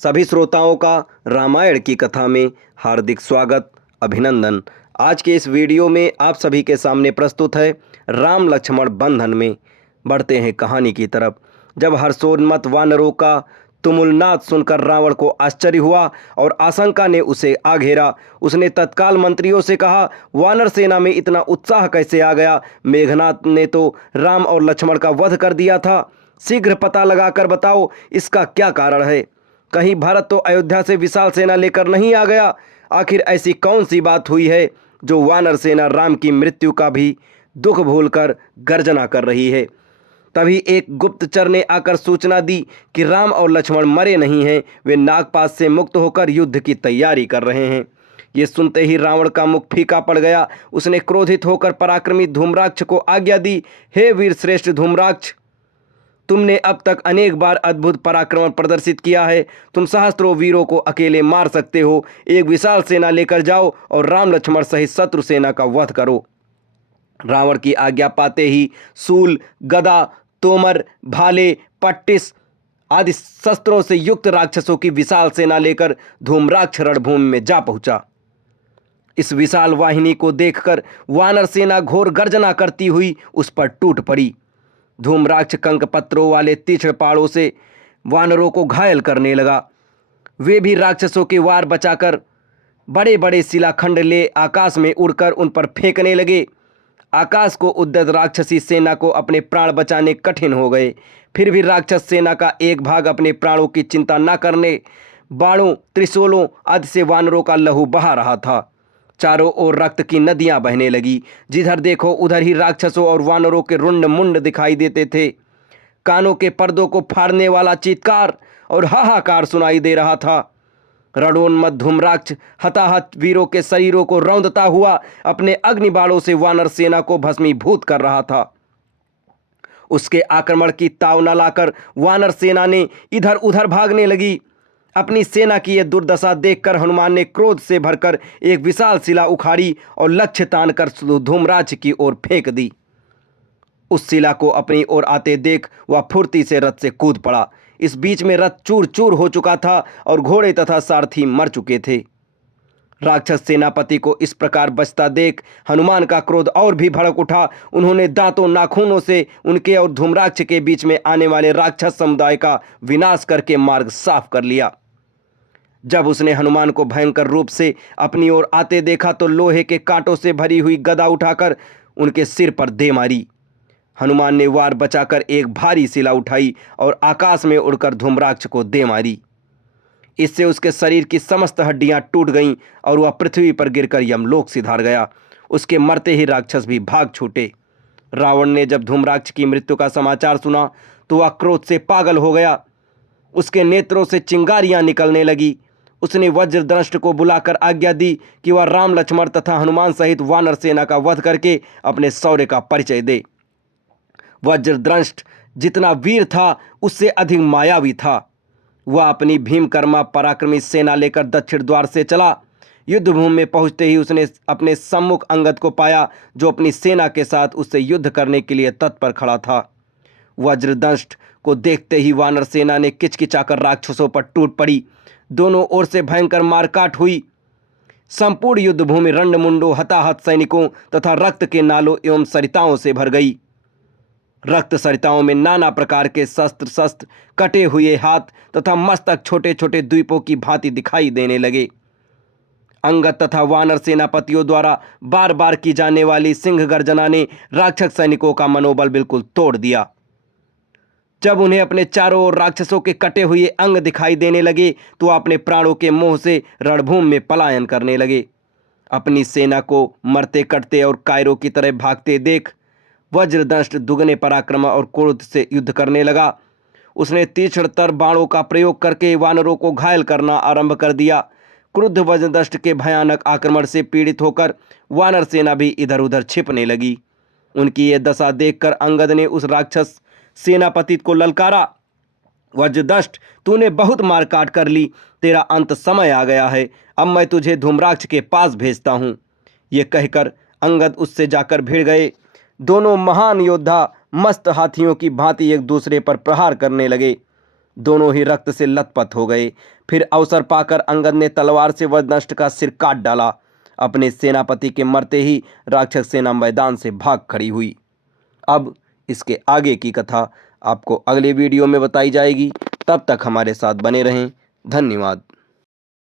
सभी श्रोताओं का रामायण की कथा में हार्दिक स्वागत, अभिनंदन। आज के इस वीडियो में आप सभी के सामने प्रस्तुत है राम लक्ष्मण बंधन में। बढ़ते हैं कहानी की तरफ। जब हर्षोन्मत्त वानरों का तुमुलनाद सुनकर रावण को आश्चर्य हुआ और आशंका ने उसे आ घेरा। उसने तत्काल मंत्रियों से कहा, वानर सेना में इतना उत्साह कैसे आ गया? मेघनाथ ने तो राम और लक्ष्मण का वध कर दिया था। शीघ्र पता लगाकर बताओ इसका क्या कारण है। कहीं भरत तो अयोध्या से विशाल सेना लेकर नहीं आ गया? आखिर ऐसी कौन सी बात हुई है जो वानर सेना राम की मृत्यु का भी दुख भूलकर गर्जना कर रही है? तभी एक गुप्तचर ने आकर सूचना दी कि राम और लक्ष्मण मरे नहीं हैं, वे नागपाश से मुक्त होकर युद्ध की तैयारी कर रहे हैं। ये सुनते ही रावण का मुख फीका पड़ गया। उसने क्रोधित होकर पराक्रमी धूम्राक्ष को आज्ञा दी, हे वीर श्रेष्ठ धूम्राक्ष, तुमने अब तक अनेक बार अद्भुत पराक्रम प्रदर्शित किया है। तुम सहस्त्रों वीरों को अकेले मार सकते हो। एक विशाल सेना लेकर जाओ और राम लक्ष्मण सहित शत्रु सेना का वध करो। रावण की आज्ञा पाते ही सूल, गदा, तोमर, भाले, पट्टिस आदि शस्त्रों से युक्त राक्षसों की विशाल सेना लेकर धूम्राक्ष रणभूमि में जा पहुंचा। इस विशाल वाहिनी को देखकर वानर सेना घोर गर्जना करती हुई उस पर टूट पड़ी। धूम्राक्ष कंक पत्रों वाले तीक्ष्ण पाड़ों से वानरों को घायल करने लगा। वे भी राक्षसों के वार बचाकर बड़े बड़े शिलाखंड ले आकाश में उड़कर उन पर फेंकने लगे। आकाश को उद्यत राक्षसी सेना को अपने प्राण बचाने कठिन हो गए। फिर भी राक्षस सेना का एक भाग अपने प्राणों की चिंता न करने बाणों, त्रिशूलों आदि से वानरों का लहू बहा रहा था। चारों ओर रक्त की नदियां बहने लगी। जिधर देखो उधर ही राक्षसों और वानरों के रुंड मुंड दिखाई देते थे। कानों के पर्दों को फाड़ने वाला चीत्कार और हाहाकार सुनाई दे रहा था। रणोन्मत्त धूम्राक्ष हताहत वीरों के शरीरों को रौंदता हुआ अपने अग्निबाणों से वानर सेना को भस्मीभूत कर रहा था। उसके आक्रमण की ताव न लाकर वानर सेना ने इधर उधर भागने लगी। अपनी सेना की यह दुर्दशा देखकर हनुमान ने क्रोध से भरकर एक विशाल शिला उखाड़ी और लक्ष्य तानकर धूम्राक्ष की ओर फेंक दी। उस शिला को अपनी ओर आते देख वह फुर्ती से रथ से कूद पड़ा। इस बीच में रथ चूर चूर हो चुका था और घोड़े तथा सारथी मर चुके थे। राक्षस सेनापति को इस प्रकार बचता देख हनुमान का क्रोध और भी भड़क उठा। उन्होंने दांतों नाखूनों से उनके और धूम्राक्ष के बीच में आने वाले राक्षस समुदाय का विनाश करके मार्ग साफ कर लिया। जब उसने हनुमान को भयंकर रूप से अपनी ओर आते देखा तो लोहे के कांटों से भरी हुई गदा उठाकर उनके सिर पर दे मारी। हनुमान ने वार बचाकर एक भारी शिला उठाई और आकाश में उड़कर धूम्राक्ष को दे मारी। इससे उसके शरीर की समस्त हड्डियां टूट गईं और वह पृथ्वी पर गिरकर यमलोक सिधार गया। उसके मरते ही राक्षस भी भाग छूटे। रावण ने जब धूम्राक्ष की मृत्यु का समाचार सुना तो वह क्रोध से पागल हो गया। उसके नेत्रों से चिंगारियां निकलने लगी। उसने वज्रदंष्ट को बुलाकर आज्ञा दी कि वह राम, लक्ष्मण तथा हनुमान सहित वानर सेना का वध करके अपने शौर्य का परिचय दे। वज्रदंष्ट जितना वीर था उससे अधिक मायावी था। वह अपनी भीमकर्मा पराक्रमी सेना लेकर दक्षिण द्वार से चला। युद्धभूमि में पहुंचते ही उसने अपने सम्मुख अंगद को पाया, जो अपनी सेना के साथ उससे युद्ध करने के लिए तत्पर खड़ा था। वज्रदंष्ट को देखते ही वानर सेना ने किचकिचाकर राक्षसों पर टूट पड़ी। दोनों ओर से भयंकर मारकाट हुई। संपूर्ण युद्धभूमि रंडमुंडों, हताहत सैनिकों तथा रक्त के नालों एवं सरिताओं से भर गई। रक्त सरिताओं में नाना प्रकार के शस्त्र, कटे हुए हाथ तथा मस्तक छोटे छोटे द्वीपों की भांति दिखाई देने लगे। अंगद तथा वानर सेनापतियों द्वारा बार बार की जाने वाली सिंह गर्जना ने राक्षस सैनिकों का मनोबल बिल्कुल तोड़ दिया। जब उन्हें अपने चारों ओर राक्षसों के कटे हुए अंग दिखाई देने लगे तो अपने प्राणों के मोह से रणभूमि में पलायन करने लगे। अपनी सेना को मरते कटते और कायरों की तरह भागते देख वज्रदंष्ट दुगने पराक्रम और क्रोध से युद्ध करने लगा। उसने तीक्ष्णतर बाणों का प्रयोग करके वानरों को घायल करना आरंभ कर दिया। क्रुद्ध वज्रदंष्ट के भयानक आक्रमण से पीड़ित होकर वानर सेना भी इधर उधर छिपने लगी। उनकी यह दशा देखकर अंगद ने उस राक्षस सेनापति को ललकारा, वज्रदंष्ट, तूने बहुत मारकाट कर ली, तेरा अंत समय आ गया है। अब मैं तुझे धूम्राक्ष के पास भेजता हूँ। ये कहकर अंगद उससे जाकर भिड़ गए। दोनों महान योद्धा मस्त हाथियों की भांति एक दूसरे पर प्रहार करने लगे। दोनों ही रक्त से लथपथ हो गए। फिर अवसर पाकर अंगद ने तलवार से वज्रनष्ट का सिर काट डाला। अपने सेनापति के मरते ही राक्षस सेना मैदान से भाग खड़ी हुई। अब इसके आगे की कथा आपको अगले वीडियो में बताई जाएगी। तब तक हमारे साथ बने रहें। धन्यवाद।